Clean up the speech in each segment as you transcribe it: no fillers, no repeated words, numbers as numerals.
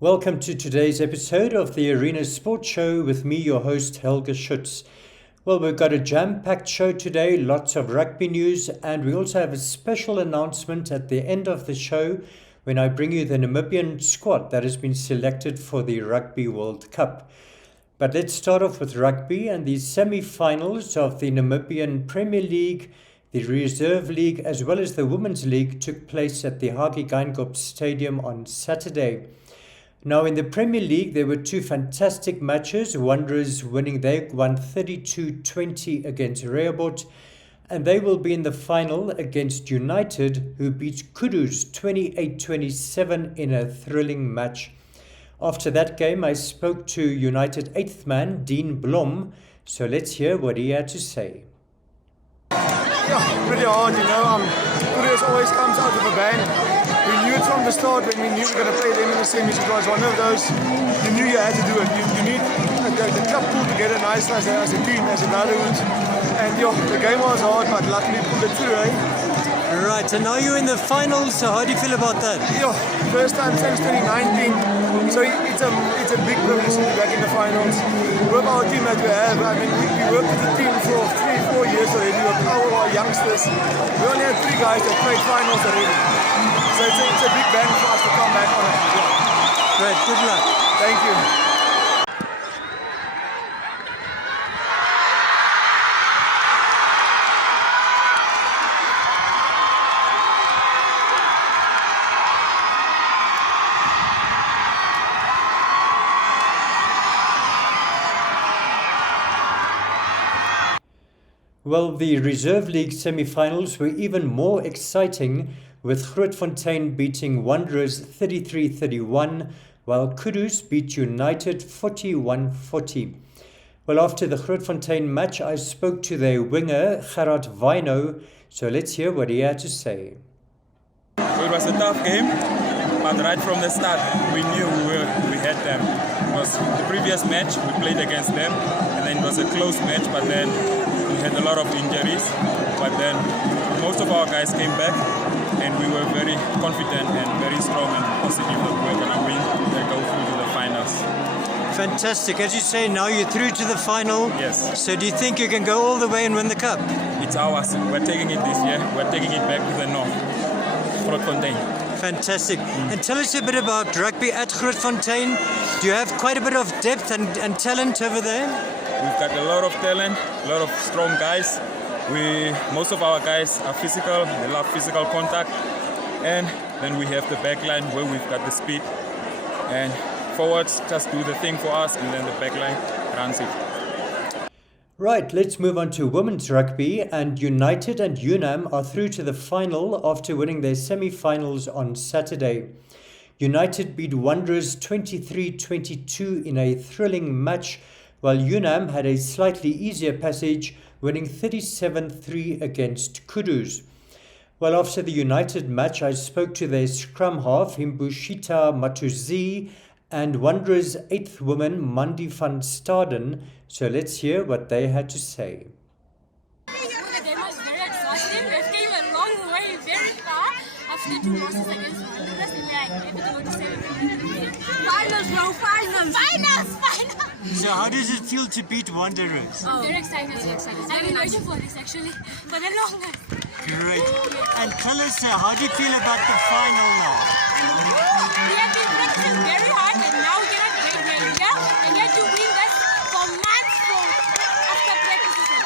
Welcome to today's episode of the Arena Sports Show with me, your host, Helge Schutz. Well, we've got a jam-packed show today, lots of rugby news, and we also have a special announcement at the end of the show when I bring you the Namibian squad that has been selected for the Rugby World Cup. But let's start off with rugby and the semi-finals of the Namibian Premier League, the Reserve League, as well as the Women's League took place at the Hage Geingob Stadium on Saturday. Now, in the Premier League, there were two fantastic matches. Wanderers winning, they won 32-20 against Rehoboth, and they will be in the final against United, who beat Kudus 28-27 in a thrilling match. After that game, I spoke to United 8th man, Dean Blom, so let's hear what he had to say. Yeah, pretty hard, Kudus always comes out of a bang. We knew it from the start when we knew we were going to play them in the semis. It was one of those, you knew you had to do it. You need the club pulled together nice as a team, as a brotherhood. And the game was hard, but luckily pulled it through, Right, and now you're in the finals, so how do you feel about that? Yeah, first time since 2019, so it's a big privilege to be back in the finals. With our team that we have, we worked with the team for 3-4 years already, with our youngsters. We only had 3 guys that played finals already. So it's a big bang for us to come back on it. Yeah. Great, good luck. Thank you. Well, the Reserve League semi-finals were even more exciting, with Grootfontein beating Wanderers 33-31, while Kudus beat United 41-40. Well, after the Grootfontein match, I spoke to their winger, Gerard Vaino, so let's hear what he had to say. So it was a tough game, but right from the start, we knew we had them. It was the previous match, we played against them, and then it was a close match, but then we had a lot of injuries, but then most of our guys came back, and we were very confident and very strong and positive that we were going to win and go through to the finals. Fantastic. As you say, now you're through to the final. Yes. So do you think you can go all the way and win the cup? It's ours. We're taking it this year. We're taking it back to the north, Grootfontein. Fantastic. And tell us a bit about rugby at Grootfontein. Do you have quite a bit of depth and talent over there? We've got a lot of talent, a lot of strong guys. Most of our guys are physical, they love physical contact. And then we have the back line where we've got the speed. And forwards just do the thing for us, and then the back line runs it. Right, let's move on to women's rugby, and United and UNAM are through to the final after winning their semi-finals on Saturday. United beat Wanderers 23-22 in a thrilling match, while UNAM had a slightly easier passage, winning 37-3 against Kudus. Well, after the United match, I spoke to their scrum half, Himbushita Matuzi, and Wanderers' 8th woman, Mandy van Staden. So let's hear what they had to say. The game was very exciting. We came a long way, very far. After 2 losses against Wanderers, and we are happy to go to semi-finals. Finals, bro, finals! Finals! So how does it feel to beat Wanderers? Oh, very excited. I've been waiting for this actually for the longest. Great. And tell us, how do you feel about the final now? We have been practicing very hard, and now we get a great game, yeah? And get to win this for months after practices.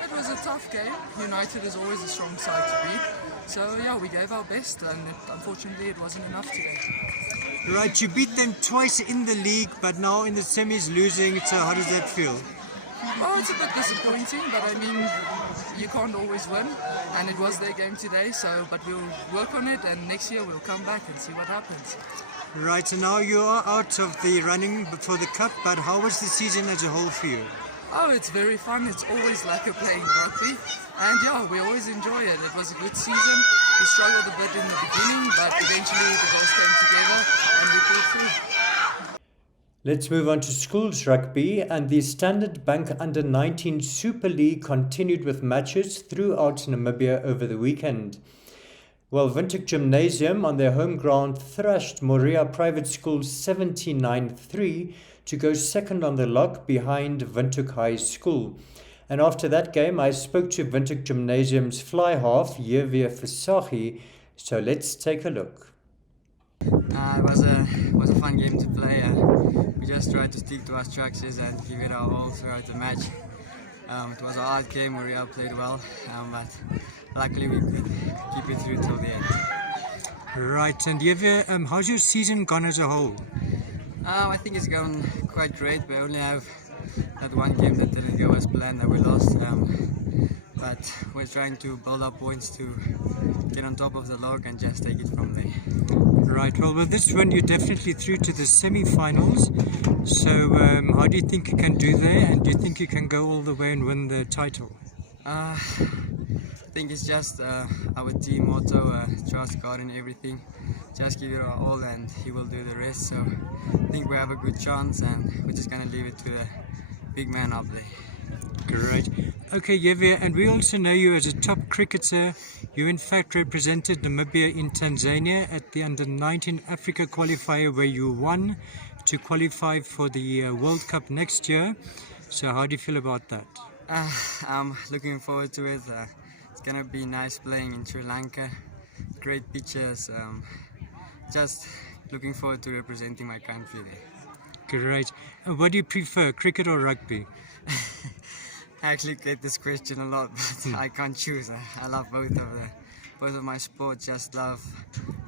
It was a tough game. United is always a strong side to beat. So yeah, we gave our best, and unfortunately it wasn't enough today. Right, you beat them twice in the league, but now in the semis losing, so how does that feel? Well, it's a bit disappointing, but I mean, you can't always win, and it was their game today, but we'll work on it, and next year we'll come back and see what happens. Right, so now you are out of the running for the cup, but how was the season as a whole for you? Oh, it's very fun. It's always like playing rugby, and yeah, we always enjoy it. It was a good season. We struggled a bit in the beginning, but eventually the goals came together and we pulled through. Let's move on to schools rugby, and the Standard Bank Under-19 Super League continued with matches throughout Namibia over the weekend. Well, Windhoek Gymnasium on their home ground thrashed Moria Private School 79-3 to go second on the log behind Windhoek High School. And after that game, I spoke to Windhoek Gymnasium's fly half, Yevia Fasagi. So let's take a look. It was a fun game to play. We just tried to stick to our structures and give it our all throughout the match. It was a hard game. Moria played well, but luckily we could keep it through till the end. Right, and Yevia, how's your season gone as a whole? I think it's gone quite great. We only have that one game that didn't go as planned that we lost. But we're trying to build up points to get on top of the log and just take it from there. Right, well, with this win, you're definitely through to the semi-finals. So how do you think you can do there? And do you think you can go all the way and win the title? I think it's just our team motto, trust God in everything. Just give it our all and He will do the rest. So I think we have a good chance and we're just going to leave it to the big man up there. Great. Okay, Yevia, and we also know you as a top cricketer. You in fact represented Namibia in Tanzania at the Under-19 Africa qualifier where you won to qualify for the World Cup next year. So how do you feel about that? I'm looking forward to it. It's going to be nice playing in Sri Lanka. Great pictures. Just looking forward to representing my country there. Great. And what do you prefer, cricket or rugby? I actually get this question a lot, but I can't choose. I love both of my sports. Just love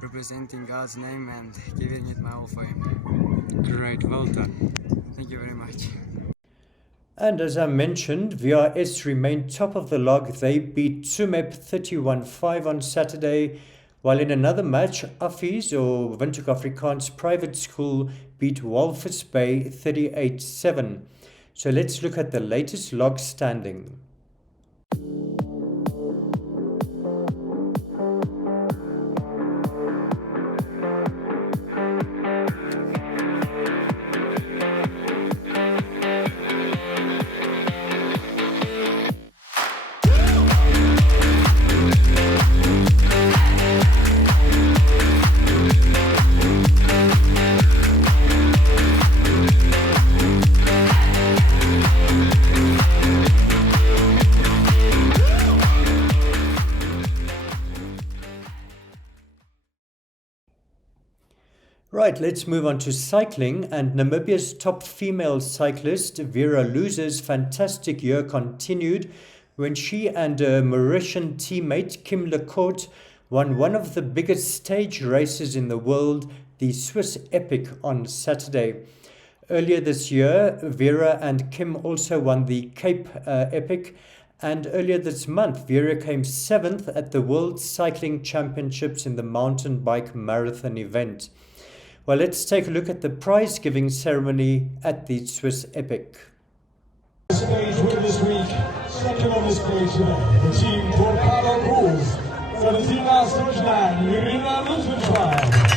representing God's name and giving it my all for Him. Great, well done. Thank you very much. And as I mentioned, VRS remained top of the log. They beat Tsumeb 31-5 on Saturday, while in another match, Affies or Windhoek Afrikaans Private School beat Walvis Bay 38-7. So let's look at the latest log standing. Right, let's move on to cycling, and Namibia's top female cyclist Vera Luza's fantastic year continued when she and her Mauritian teammate Kim Lecourt won one of the biggest stage races in the world, the Swiss Epic, on Saturday. Earlier this year, Vera and Kim also won the Cape Epic, and earlier this month, Vera came 7th at the World Cycling Championships in the mountain bike marathon event. Well, let's take a look at the prize-giving ceremony at the Swiss Epic. Stage win this week, second on this page today, the team Tornado Rules, 17 Stojnan, Irina Lutzenschwein.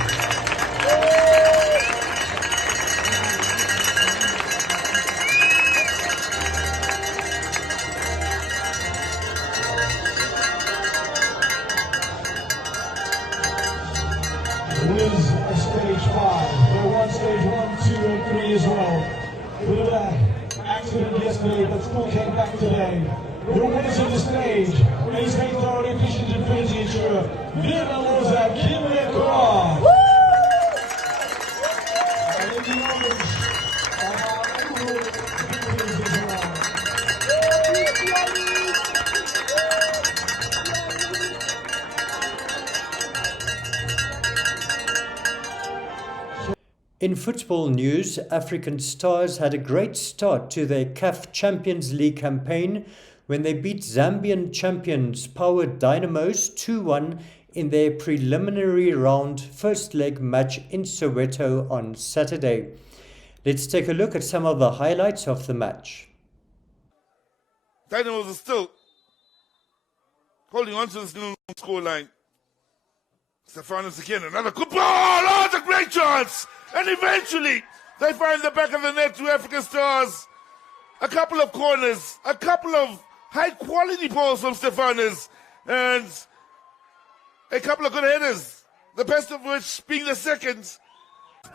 Winners of stage 5. They won stage 1, 2, and 3 as well. With an accident yesterday, but still came back today. The winners of the stage, race stage authority efficient Infinity Insurer, Vera Luza, Kim Lecourt. And in the orange, our Emerald victories as well. In football news, African Stars had a great start to their CAF Champions League campaign when they beat Zambian champions Power Dynamos 2-1 in their preliminary round first leg match in Soweto on Saturday. Let's take a look at some of the highlights of the match. Dynamos are still holding on to this little scoreline. Stefanos again, another good ball! Oh, it's a great chance! And eventually, they find the back of the net to African Stars. A couple of corners, a couple of high-quality balls from Stefanos. And A couple of good headers, the best of which being the seconds.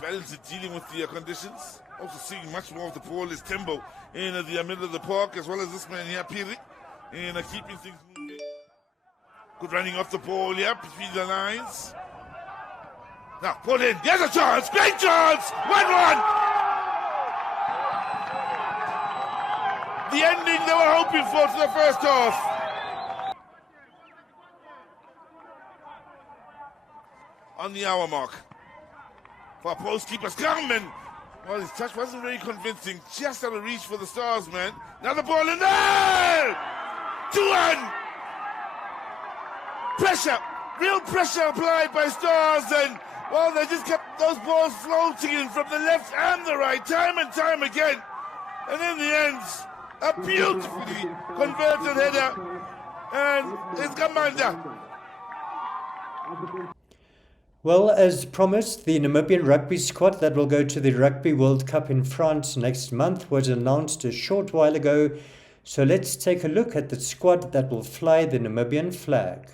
Balance in dealing with the conditions. Also seeing much more of the ball is Tembo in the middle of the park, as well as this man here, Piri, in keeping things moving. Good running off the ball here between the lines. Now, pull in. Here's a chance. Great chance. 1-1. The ending they were hoping for to the first half. On the hour mark. For post keeper Scarman. Well, his touch wasn't very convincing. Just out of reach for the Stars, man. Now the ball in there. 2-1. Pressure. Real pressure applied by Stars, and well, they just kept those balls floating in from the left and the right, time and time again. And in the end, a beautifully converted header, and it's Gamanda. Well, as promised, the Namibian rugby squad that will go to the Rugby World Cup in France next month was announced a short while ago. So let's take a look at the squad that will fly the Namibian flag.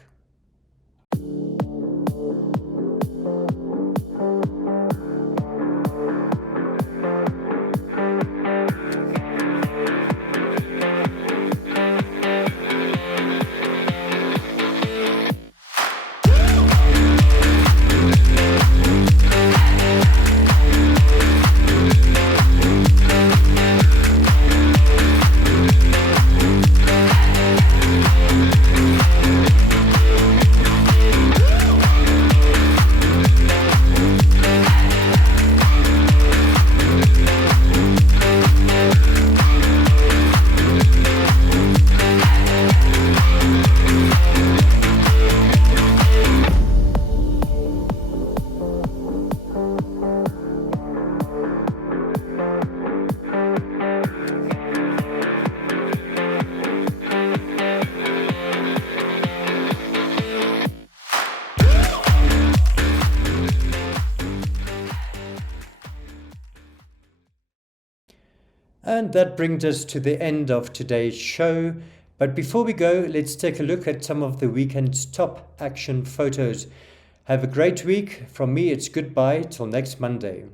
And that brings us to the end of today's show. But before we go, let's take a look at some of the weekend's top action photos. Have a great week. From me, it's goodbye till next Monday.